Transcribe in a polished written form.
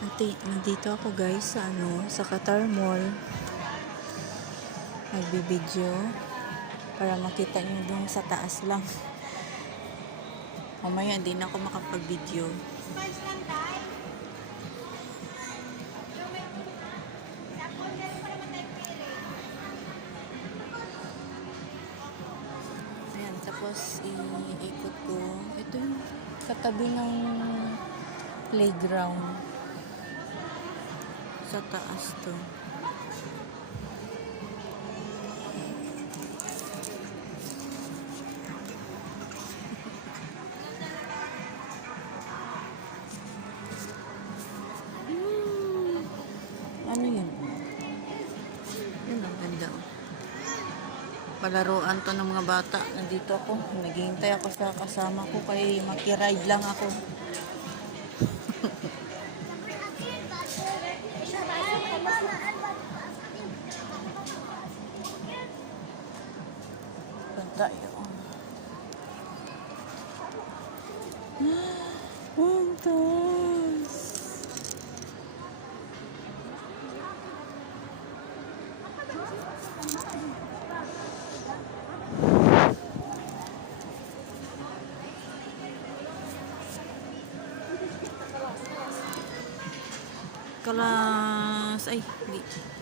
Nandito ako guys sa sa Qatar Mall. Nagbibideo para makita niyo dun sa taas lang. Mamaya hindi na ako makapag-video. Ayan, tapos iikot ko. Ito yung katabi ng playground. Sa taas to. Ano yun? Yun ang ganda. Palaruan to ng mga bata. Nandito ako. Naghihintay ako sa kasama ko kaya makiride lang ako. Tayo. Puntos. Kalas. Ay, hindi.